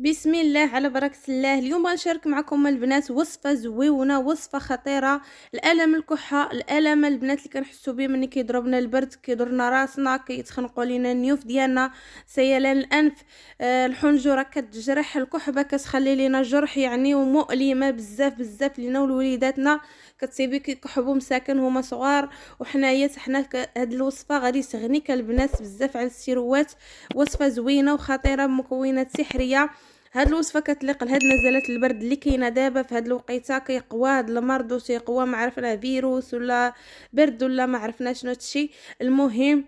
بسم الله على بركة الله. اليوم غنشارك معكم البنات وصفة زويونة، وصفة خطيرة. الألم الكحة، الألم البنات اللي كنحسوا به ملي كيضربنا البرد، كيضرنا راسنا، كيتخنقوا لينا النيوف ديالنا، سيلان الأنف، الحنجرة كتجرح، الكحبة كتخلي لينا جرح يعني ومؤلمة بزاف بزاف لينا ولوليداتنا، كتصيبي كيكحبوا مساكن هما صغار. وحنايا حنا هاد الوصفة غادي تغنيك البنات بزاف على السيروات. وصفة زوينة وخطيرة بمكونات سحرية. هاد الوصفه كتليق لهاد نزلات البرد اللي كاينه دابا في هاد الوقيته، كيقوى هاد المرض وتيقوى ما عرفنا فيروس ولا برد ولا ما عرفنا شنو هادشي. المهم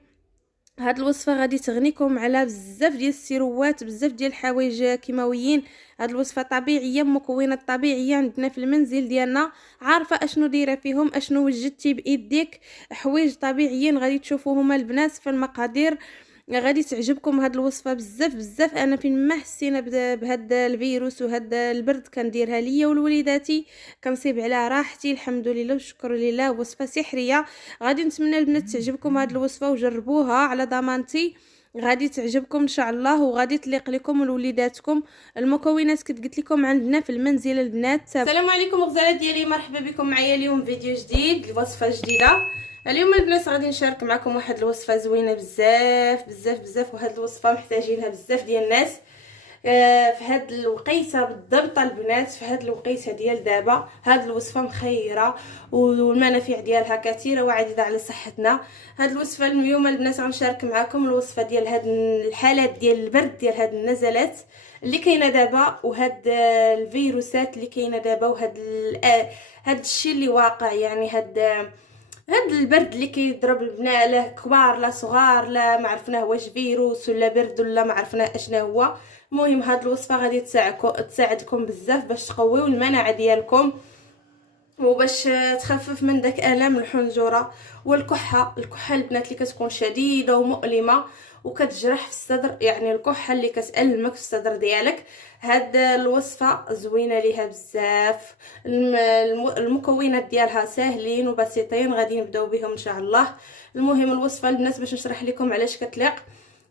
هاد الوصفه غادي تغنيكم على بزاف ديال السيروات، بزاف ديال الحوايج كيماويين. هاد الوصفه طبيعيه، مكونات طبيعيه عندنا في المنزل ديالنا، عارفه اشنو دايره فيهم، اشنو وجدتي بايديك. حوايج طبيعيين غادي تشوفوهم البنات في المقادير. غادي تعجبكم هاد الوصفه بزاف بزاف. انا فين ما حسينا بهاد الفيروس وهاد البرد كنديرها ليا ولوليداتي، كنصيب على راحتي الحمد لله والشكر لله. وصفه سحريه. غادي نتمنى البنات تعجبكم هاد الوصفه وجربوها على ضمانتي، غادي تعجبكم ان شاء الله وغادي تليق لكم ولوليداتكم. المكونات كنت قلت لكم عندنا في المنزل البنات. السلام عليكم غزالات ديالي، مرحبا بكم معايا اليوم فيديو جديد، وصفه جديده. اليوم البنات غادي نشارك معكم واحد الوصفه زوينه بزاف بزاف بزاف، وهاد الوصفه محتاجينها بزاف ديال الناس في هاد الوقيته بالضبط البنات. في هاد الوقيته ديال دابا هاد الوصفه مخيره والمنافع ديالها كثيره وعديده على صحتنا. هاد الوصفه اليوم البنات غنشارك معكم الوصفه ديال هاد الحالات ديال البرد، ديال هاد النزلات اللي كاينه دابا، وهاد الفيروسات اللي كاينه دابا، وهاد هاد الشيء اللي واقع، يعني هاد البرد اللي كيضرب البنات، لا كبار لا صغار، لا ما عرفناه واش فيروس ولا برد ولا ما عرفناه اشنا هو. المهم هاد الوصفه غادي تساعدكم بزاف باش تقويو المناعه ديالكم، وباش تخفف من داك الام الحنجره والكحه البنات اللي كتكون شديده ومؤلمه وكتجرح في الصدر، يعني الكحه اللي كتألمك في الصدر ديالك. هاد الوصفه زوينه ليها بزاف. المكونات ديالها ساهلين وبسيطين، غادي نبداو بهم ان شاء الله. المهم الوصفه البنات باش نشرح لكم علاش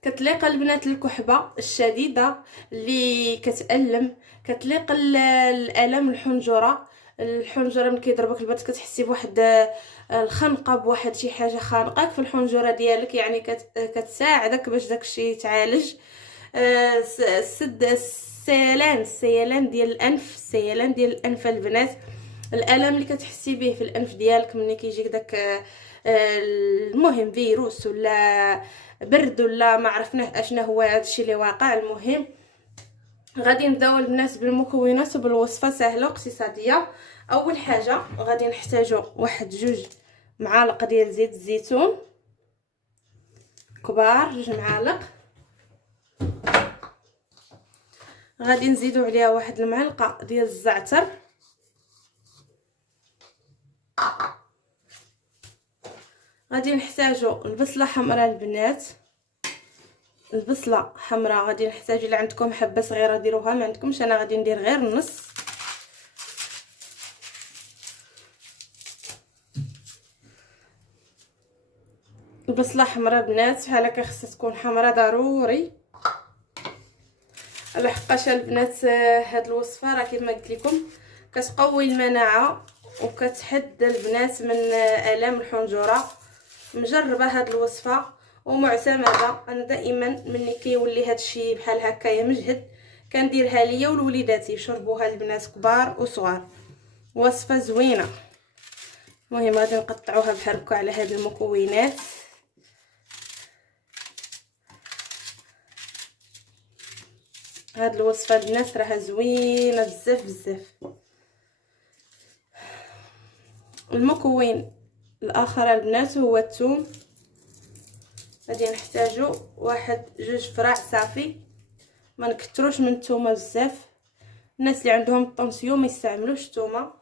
كتليق البنات الكحبه الشديده اللي كتألم، كتليق الالم الحنجره ملي كيضربك البرد كتحسي بواحد الخنقه، بواحد شي حاجه خانقاك في الحنجره ديالك، يعني كتساعدك باش داكشي يتعالج. سد السيلان ديال الانف، السيلان ديال الانف البنات، الالم اللي كتحسي به في الانف ديالك ملي كيجيك داك المهم فيروس ولا برد ولا ما عرفناه اشنا هو هادشي اللي واقع. المهم غادي نبداو البنات بالمكونات وبالوصفه سهله واقتصاديه. اول حاجه غادي نحتاجو واحد 2 معالق ديال زيت الزيتون كبار، 2 معالق. غادي نزيدو عليها واحد المعلقه ديال الزعتر، غادي نحتاجو البصله حمراء البنات، البصله حمراء غادي نحتاج، الا عندكم حبه صغيره ديروها، ما عندكمش انا غادي ندير غير النص. البصله حمراء بنات بحال هكا خصها تكون حمراء ضروري، لحقاش البنات هاد الوصفه راه كما قلت لكم كتقوي المناعه وكتحد البنات من الام الحنجره. مجربه هاد الوصفه ومعتمده، انا دائما ملي كيولي هاد الشيء بحال هكايا مجهد كنديرها ليا ولوليداتي، يشربوها البنات كبار وصغار. وصفه زوينه. المهم غادي نقطعوها بحال هكا على هاد المكونات. هاد الوصفه البنات راها زوينه بزاف بزاف. المكون الاخر البنات هو الثوم، غادي نحتاجو واحد 2 فراع صافي، ما نكثروش من الثومه بزاف، الناس اللي عندهم الطنسيون ما يستعملوش الثومه.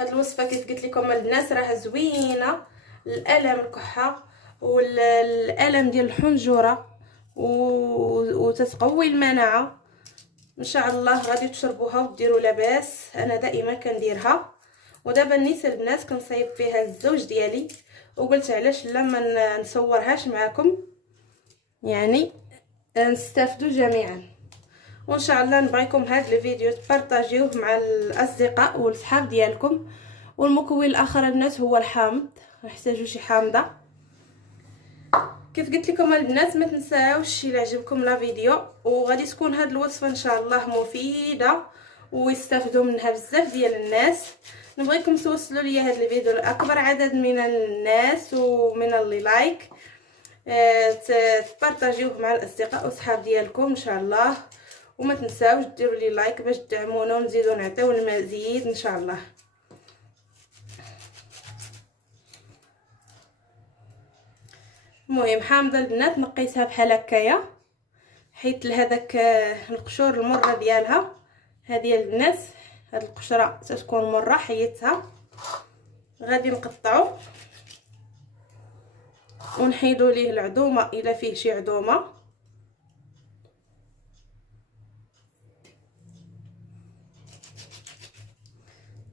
هاد الوصفه كيف قلت لكم البنات راها زوينه الالم الكحه والالم ديال الحنجره وتتقوي المناعه. ان شاء الله غادي تشربوها وديروا لاباس، انا دائما كنديرها. ودابا نيت البنات كنصايب فيها الزوج ديالي، وقلت علاش لا ما نصورهاش معكم، يعني نستافدوا جميعا. وان شاء الله نبغيكم هذا الفيديو تبارطاجيوه مع الاصدقاء والصحاب ديالكم. والمكون الاخر البنات هو الحامض، نحتاجو شي حامضه. كيف قلت لكم البنات ما تنساوش الى عجبكم لا فيديو، وغادي تكون هذه الوصفه ان شاء الله مفيده ويستافدوا منها بزاف ديال الناس. نبغيكم توصلوا لي هذا الفيديو لاكبر عدد من الناس ومن اللي لايك، تبارطاجيوه مع الاصدقاء والصحاب ديالكم ان شاء الله. وما تنساوش ديروا لي لايك باش تدعمونا ونزيدوا نعطيو المزيد ان شاء الله. المهم حامضه البنات نقيتها بحال هكايا، حيت لهذاك القشور المره ديالها. هذه البنات هاد القشره تتكون مره حيدتها. غادي نقطعو ونحيدوا ليه العظومه الا فيه شي عظومه.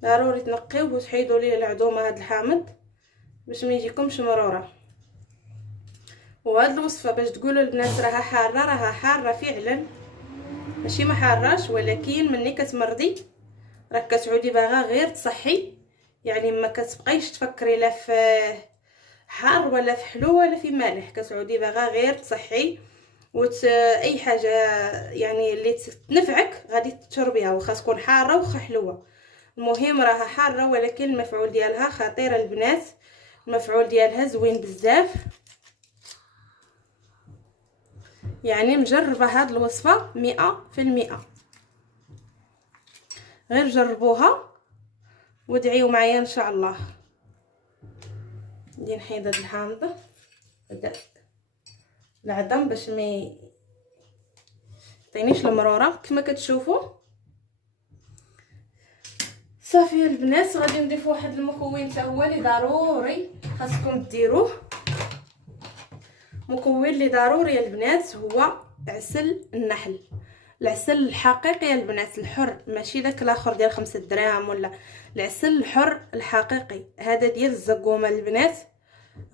ضروري تنقيوه وتحيدوا ليه العظومه هاد الحامض باش ما يجيكمش مروره. وهاد الوصفه باش تقولوا البنات راها حاره، راها حاره فعلا، ماشي ما حاراش، ولكن ملي كتمرضي راك كتعودي باغا غير تصحي، يعني ما كتبقايش تفكري لا في حار ولا في حلو ولا في مالح، كتعودي باغا غير تصحي اي حاجه يعني اللي تنفعك غادي تشربيها، واخا تكون حاره واخا حلوه. المهم راها حاره ولكن المفعول ديالها خطير البنات، المفعول ديالها زوين بزاف. يعني مجربه هاد الوصفه 100%. غير جربوها وادعيوا معايا ان شاء الله. ندير نحيد هاد الحامضه العظم باش ما يعطينيش المروره كما كتشوفوا. صافي البنات غادي نضيف واحد المكون حتى هو اللي ضروري خاصكم ديروه. مكون اللي ضروري البنات هو عسل النحل، العسل الحقيقي البنات الحر، ماشي داك الاخر ديال 5 دراهم، ولا العسل الحر الحقيقي هذا ديال الزقومه البنات.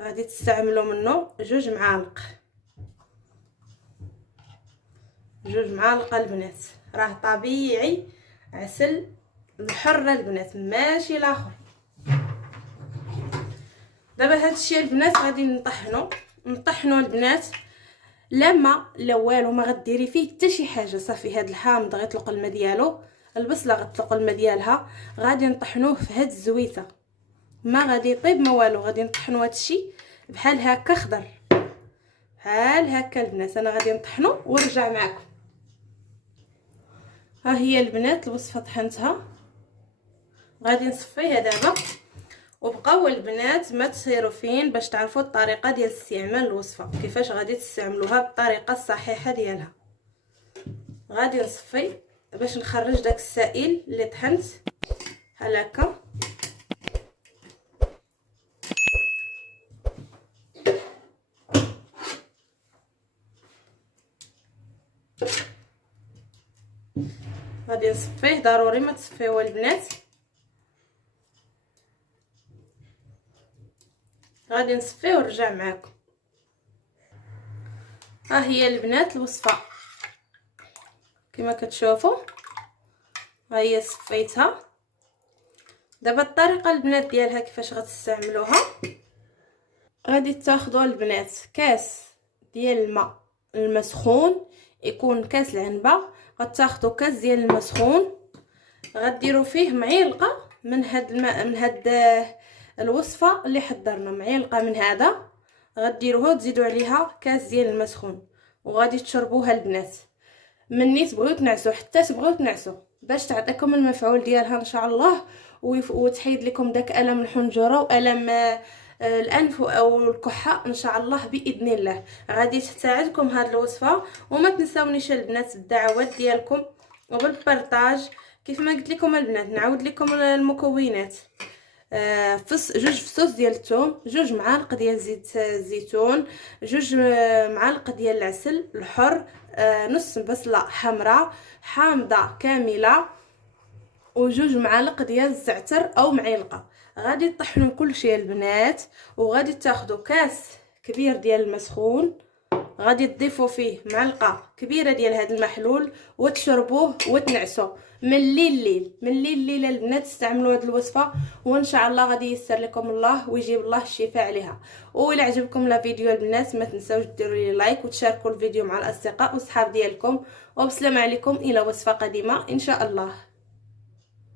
غادي تستعملوا منه 2 معالق، 2 معالق البنات، راه طبيعي عسل الحر البنات ماشي الاخر. دابا هاد الشيء البنات غادي نطحنوا البنات، لا ما لا والو، ما غديري فيه حتى شي حاجه. صافي هاد الحامض غيطلق الماء ديالو، البصله غتطلق الماء ديالها، غادي نطحنوه في هاد الزويته، ما غادي يطيب ما والو. غادي نطحنوا هاد الشيء بحال هكا خضر بحال هكا البنات. انا غادي نطحنو ونرجع معكم. ها هي البنات الوصفه طحنتها، غادي نصفيها دابا. وبقاو البنات ما تصيروا فين باش تعرفوا الطريقه ديال استعمال الوصفه، كيفاش غادي تستعملوها بالطريقه الصحيحه ديالها. غادي نصفي باش نخرج داك السائل اللي طحنت بحال هكا. غادي نصفيه، ضروري ما تصفيوه البنات. غادي نصفيه ونرجع معكم. ها هي البنات الوصفه كما كتشوفوا، ها هي صفيتها. دابا الطريقه البنات ديالها كيفاش غتستعملوها، غادي تاخذوا البنات كاس ديال الماء المسخون، يكون كاس العنبه. غتاخذوا كاس ديال الماء سخون، غديروا فيه معلقه من هاد الماء، من هاد الوصفه اللي حضرنا، معلقه من هذا غديروها وتزيدوا عليها كاس ديال الماء سخون، وغادي تشربوها البنات مني تبغيو تنعسوا حتى تبغيو تنعسوا، باش تعطيكم المفعول ديالها ان شاء الله، وتحيد لكم داك الم الحنجره والم الانف او الكحه ان شاء الله باذن الله. غادي تساعدكم هذه الوصفه. وما تنساونيش البنات بالدعوات ديالكم وبالبارطاج. كيف ما قلت لكم البنات نعاود لكم المكونات: جوج فصوص ديال الثوم، 2 معالق ديال زيت الزيتون، 2 معالق ديال العسل الحر، نص بصله حمراء حامضه كامله، و2 معالق ديال الزعتر او معلقه. غادي تطحنوا كل شيء البنات، وغادي تاخذوا كاس كبير ديال الماء سخون غادي تضيفوا فيه معلقه كبيره ديال هذا المحلول وتشربوه وتنعسوا من الليل البنات. استعملوا هذه الوصفه وان شاء الله غادي ييسر لكم الله ويجيب الله الشفاء عليها. وإلا عجبكم لا فيديو البنات ما تنساوش ديروا لي لايك وتشاركوا الفيديو مع الاصدقاء والصحاب ديالكم. وبسلام عليكم الى وصفه قادمه ان شاء الله.